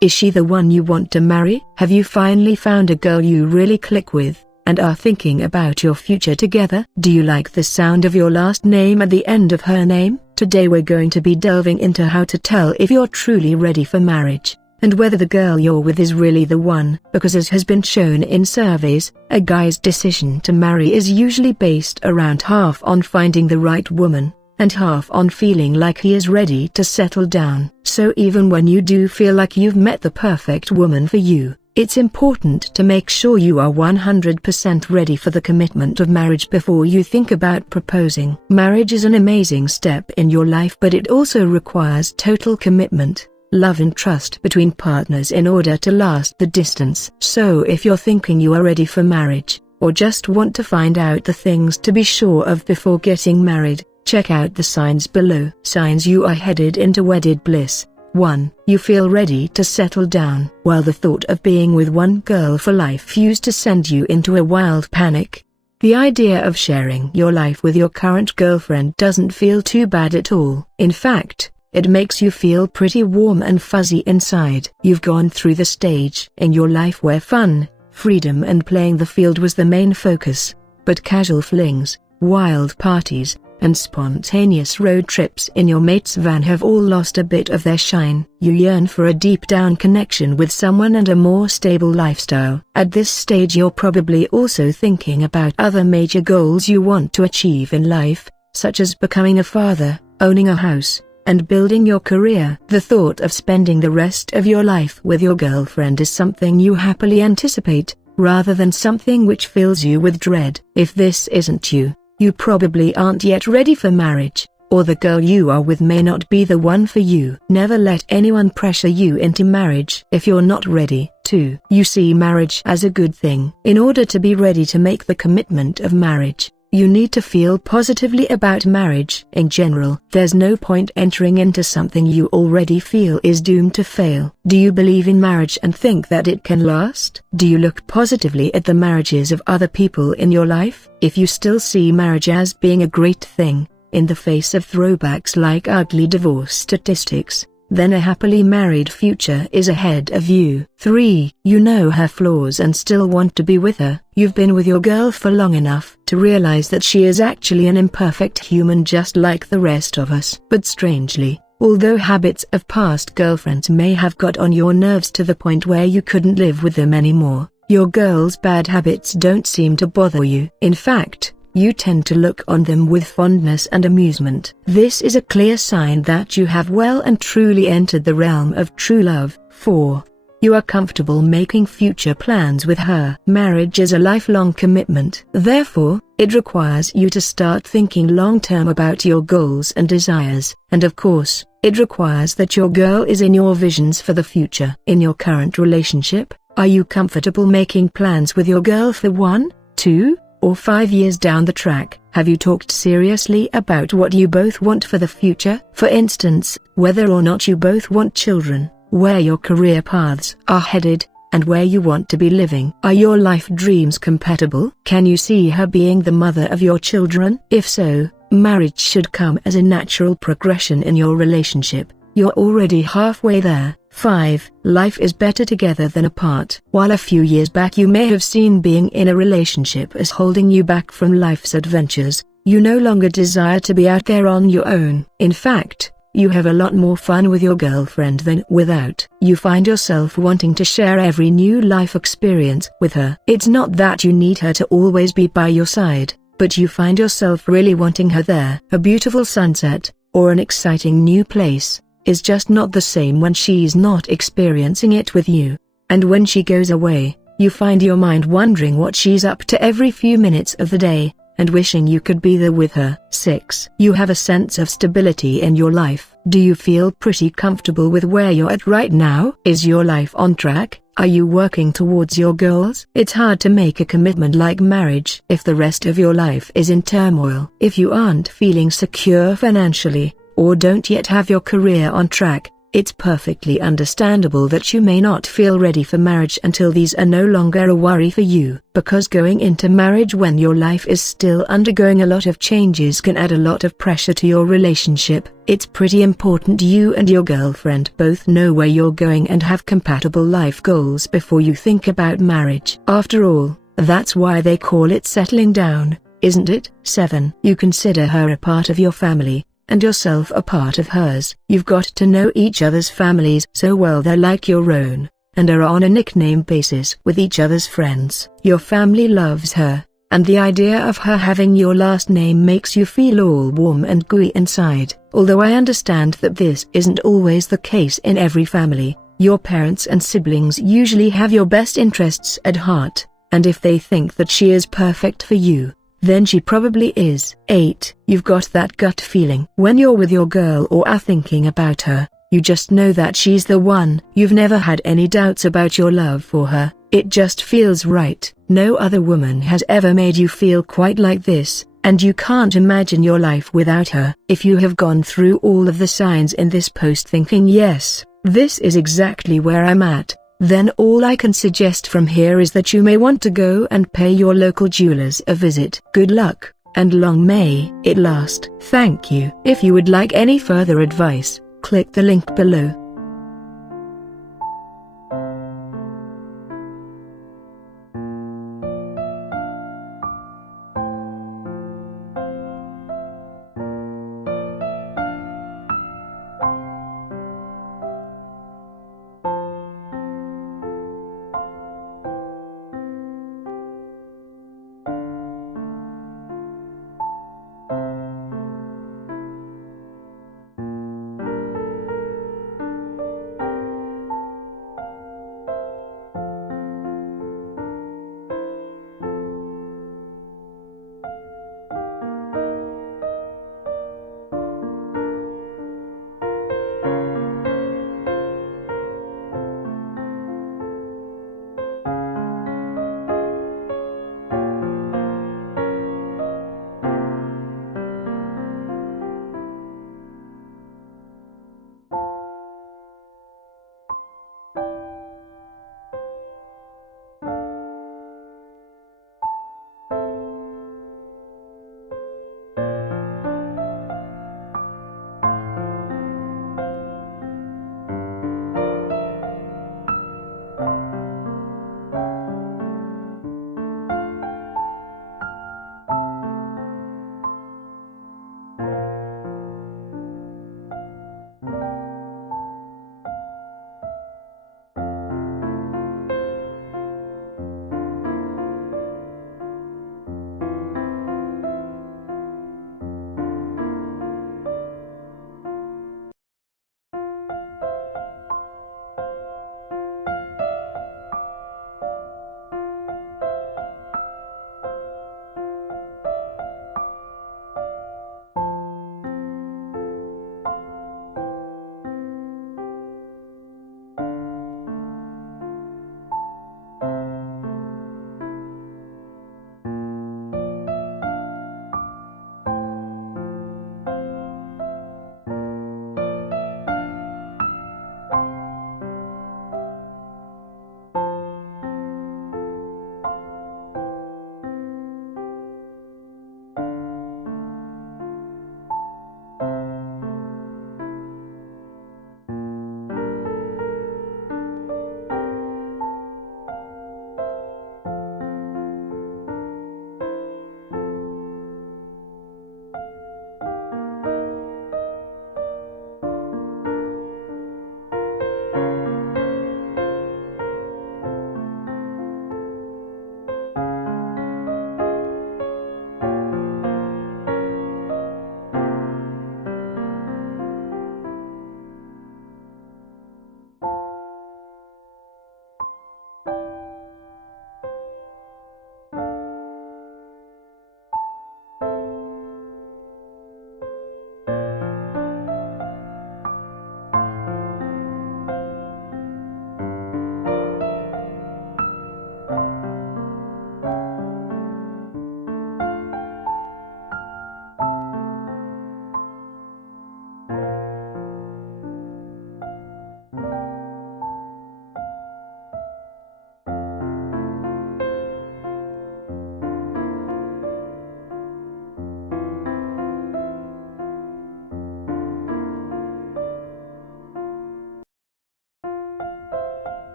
Is she the one you want to marry? Have you finally found a girl you really click with, and are thinking about your future together? Do you like the sound of your last name at the end of her name? Today we're going to be delving into how to tell if you're truly ready for marriage, and whether the girl you're with is really the one, because as has been shown in surveys, a guy's decision to marry is usually based around half on finding the right woman, and half on feeling like he is ready to settle down. So even when you do feel like you've met the perfect woman for you, it's important to make sure you are 100% ready for the commitment of marriage before you think about proposing. Marriage is an amazing step in your life, but it also requires total commitment, love and trust between partners in order to last the distance. So if you're thinking you are ready for marriage, or just want to find out the things to be sure of before getting married, check out the signs below. Signs you are headed into wedded bliss. 1. You feel ready to settle down. While the thought of being with one girl for life used to send you into a wild panic, the idea of sharing your life with your current girlfriend doesn't feel too bad at all. In fact, it makes you feel pretty warm and fuzzy inside. You've gone through the stage in your life where fun, freedom and playing the field was the main focus, but casual flings, wild parties, and spontaneous road trips in your mate's van have all lost a bit of their shine. You yearn for a deep-down connection with someone and a more stable lifestyle. At this stage you're probably also thinking about other major goals you want to achieve in life, such as becoming a father, owning a house, and building your career. The thought of spending the rest of your life with your girlfriend is something you happily anticipate, rather than something which fills you with dread. If this isn't you, you probably aren't yet ready for marriage, or the girl you are with may not be the one for you. Never let anyone pressure you into marriage if you're not ready. 2. You see marriage as a good thing. In order to be ready to make the commitment of marriage, you need to feel positively about marriage in general. There's no point entering into something you already feel is doomed to fail. Do you believe in marriage and think that it can last? Do you look positively at the marriages of other people in your life? If you still see marriage as being a great thing, in the face of throwbacks like ugly divorce statistics, then a happily married future is ahead of you. 3. You know her flaws and still want to be with her. You've been with your girl for long enough to realize that she is actually an imperfect human just like the rest of us. But strangely, although habits of past girlfriends may have got on your nerves to the point where you couldn't live with them anymore, your girl's bad habits don't seem to bother you. In fact, you tend to look on them with fondness and amusement. This is a clear sign that you have well and truly entered the realm of true love. 4. You are comfortable making future plans with her. Marriage is a lifelong commitment. Therefore, it requires you to start thinking long-term about your goals and desires. And of course, it requires that your girl is in your visions for the future. In your current relationship, are you comfortable making plans with your girl for 1, 2, or 5 years down the track? Have you talked seriously about what you both want for the future? For instance, whether or not you both want children, where your career paths are headed, and where you want to be living. Are your life dreams compatible? Can you see her being the mother of your children? If so, marriage should come as a natural progression in your relationship. You're already halfway there. 5. Life is better together than apart. While a few years back you may have seen being in a relationship as holding you back from life's adventures, you no longer desire to be out there on your own. In fact, you have a lot more fun with your girlfriend than without. You find yourself wanting to share every new life experience with her. It's not that you need her to always be by your side, but you find yourself really wanting her there. A beautiful sunset, or an exciting new place, is just not the same when she's not experiencing it with you. And when she goes away, you find your mind wondering what she's up to every few minutes of the day, and wishing you could be there with her. 6. You have a sense of stability in your life. Do you feel pretty comfortable with where you're at right now? Is your life on track? Are you working towards your goals? It's hard to make a commitment like marriage if the rest of your life is in turmoil. If you aren't feeling secure financially, or don't yet have your career on track, It's perfectly understandable that you may not feel ready for marriage until these are no longer a worry for you, because going into marriage when your life is still undergoing a lot of changes can add a lot of pressure to your relationship. It's pretty important you and your girlfriend both know where you're going and have compatible life goals before you think about marriage. After all, that's why they call it settling down, isn't it? 7. You consider her a part of your family, and yourself a part of hers. You've got to know each other's families so well they're like your own, and are on a nickname basis with each other's friends. Your family loves her, and the idea of her having your last name makes you feel all warm and gooey inside. Although I understand that this isn't always the case in every family, your parents and siblings usually have your best interests at heart, and if they think that she is perfect for you, then she probably is. 8. You've got that gut feeling. When you're with your girl or are thinking about her, you just know that she's the one. You've never had any doubts about your love for her. It just feels right. No other woman has ever made you feel quite like this, and you can't imagine your life without her. If you have gone through all of the signs in this post thinking, yes, this is exactly where I'm at, then all I can suggest from here is that you may want to go and pay your local jewelers a visit. Good luck, and long may it last. Thank you. If you would like any further advice, click the link below.